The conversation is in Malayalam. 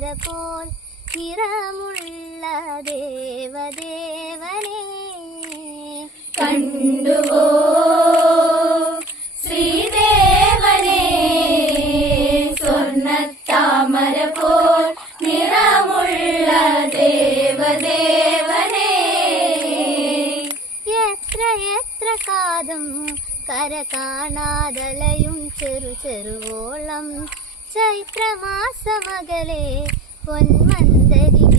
താമര പോൽ നിറമുള്ള ദേവദേവനെ കണ്ടുവോ ശ്രീദേവനെ സ്വർണ്ണത്താമര പോൽ നിറമുള്ള ദേവദേവനെ എത്ര എത്ര കാതം കര കാണാതലയും ചെറുവോളം ചൈത്രമാസമകലെ പൊന്മന്ദരി